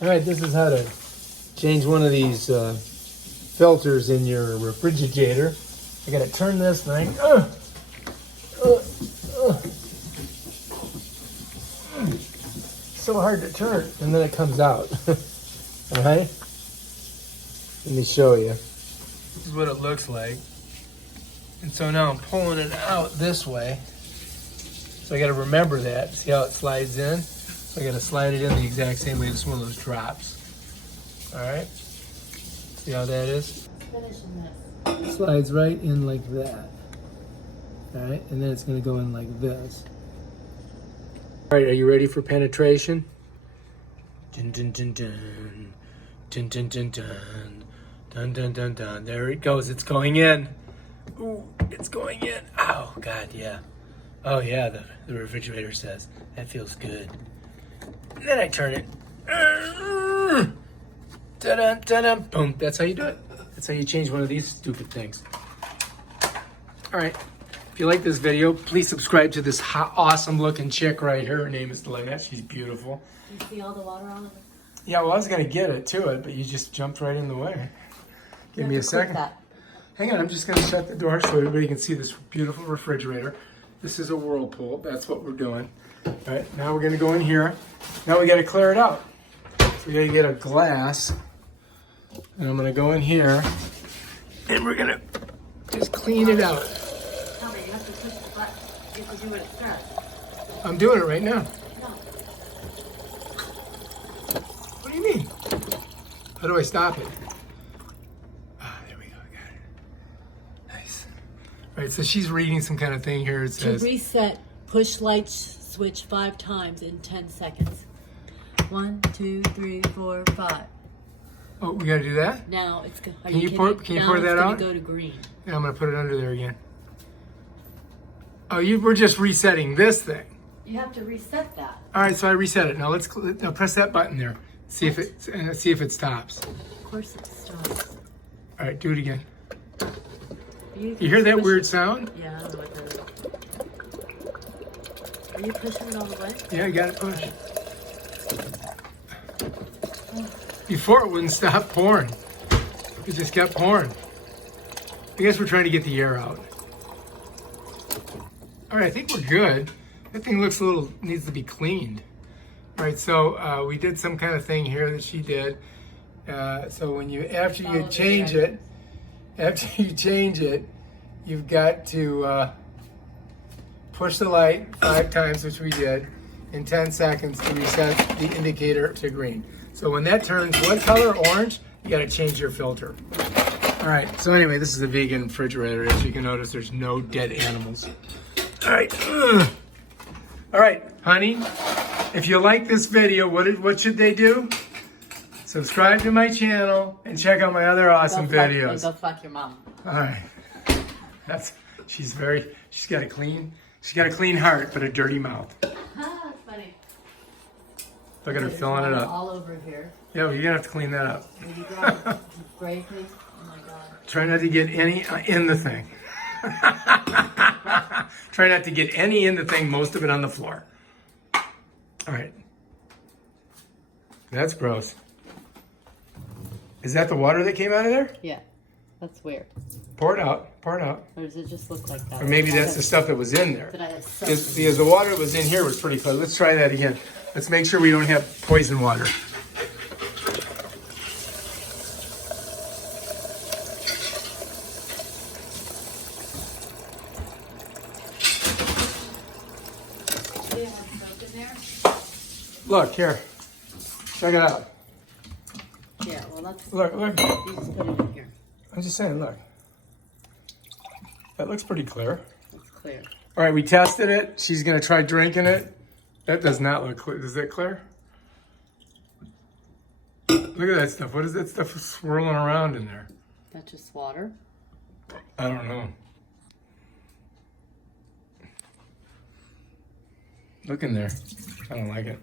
All right, this is how to change one of these filters in your refrigerator. I gotta turn this thing. So hard to turn, and then it comes out. All right, let me show you. This is what it looks like. And so now I'm pulling it out this way. So I gotta remember that. See how it slides in? So I gotta slide it in the exact same way. This is one of those drops. All right. See how that is? Finishing this. It slides right in like that. All right, and then it's gonna go in like this. All right, are you ready for penetration? Dun dun dun dun. Dun dun dun dun. Dun dun dun dun. There it goes. It's going in. Ooh, it's going in. Oh God, yeah. Oh yeah, the refrigerator says. That feels good. And then I turn it. Ta-da, ta-da, boom. That's how you do it. That's how you change one of these stupid things. All right. If you like this video, please subscribe to this hot, awesome looking chick right here. Her name is Lynette. She's beautiful. You see all the water on it? Yeah, well, I was going to get it to it, but you just jumped right in the way. Give me a second. Hang on, I'm just going to shut the door so everybody can see this beautiful refrigerator. This is a whirlpool. That's what we're doing. All right, now we're going to go in here. Now we got to clear it out. So we got to get a glass. And I'm going to go in here. And we're going to just clean it out. Tell me, you have to push the button. You have to do what it says. I'm doing it right now. No. What do you mean? How do I stop it? Ah, there we go. I got it. Nice. All right, so she's reading some kind of thing here. It To says, reset, push light switch 5 times in 10 seconds. 1, 2, 3, 4, 5. oh, we got to do that? Now it's going. Can you pour that out? Go to green. Yeah, I'm going to put it under there again. Oh, we're just resetting this thing. You have to reset that. All right, so I reset it. Now now press that button there. See if it stops. Of course it stops. All right, do it again. You You hear that push weird it. sound? Yeah, I don't know what that is. Are you pushing it all the way? Yeah, I got it pushed. Before it wouldn't stop pouring. It just kept pouring. I guess we're trying to get the air out. All right, I think we're good. That thing looks needs to be cleaned. All right, so we did some kind of thing here that she did. So after you change it, you've got to push the light 5 times, which we did, in 10 seconds to reset the indicator to green. So when that turns what color? Orange, you got to change your filter. All right, so anyway, this is a vegan refrigerator. As you can notice, there's no dead animals. All right. All right, honey, if you like this video, what should they do? Subscribe to my channel and check out my other awesome videos. Go fuck your mom. All right. She's got a clean heart, but a dirty mouth. That's funny. Look at her filling it up. All over here. Yeah, well, you're gonna have to clean that up. Will you grab spray, please? Oh my God. Try not to get any in the thing. Try not to get any in the thing, most of it on the floor. All right. That's gross. Is that the water that came out of there? Yeah, that's weird. Pour it out. Pour it out. Or does it just look like that? Or maybe that's the stuff that was in there. Did I have Because the water that was in here was pretty close. Let's try that again. Let's make sure we don't have poison water. Look, here. Check it out. Yeah, well that's... Look. You just put it in here. I'm just saying, look. That looks pretty clear. It's clear. All right, we tested it. She's going to try drinking it. That does not look clear. Is that clear? Look at that stuff. What is that stuff swirling around in there? That's just water. I don't know. Look in there. I don't like it.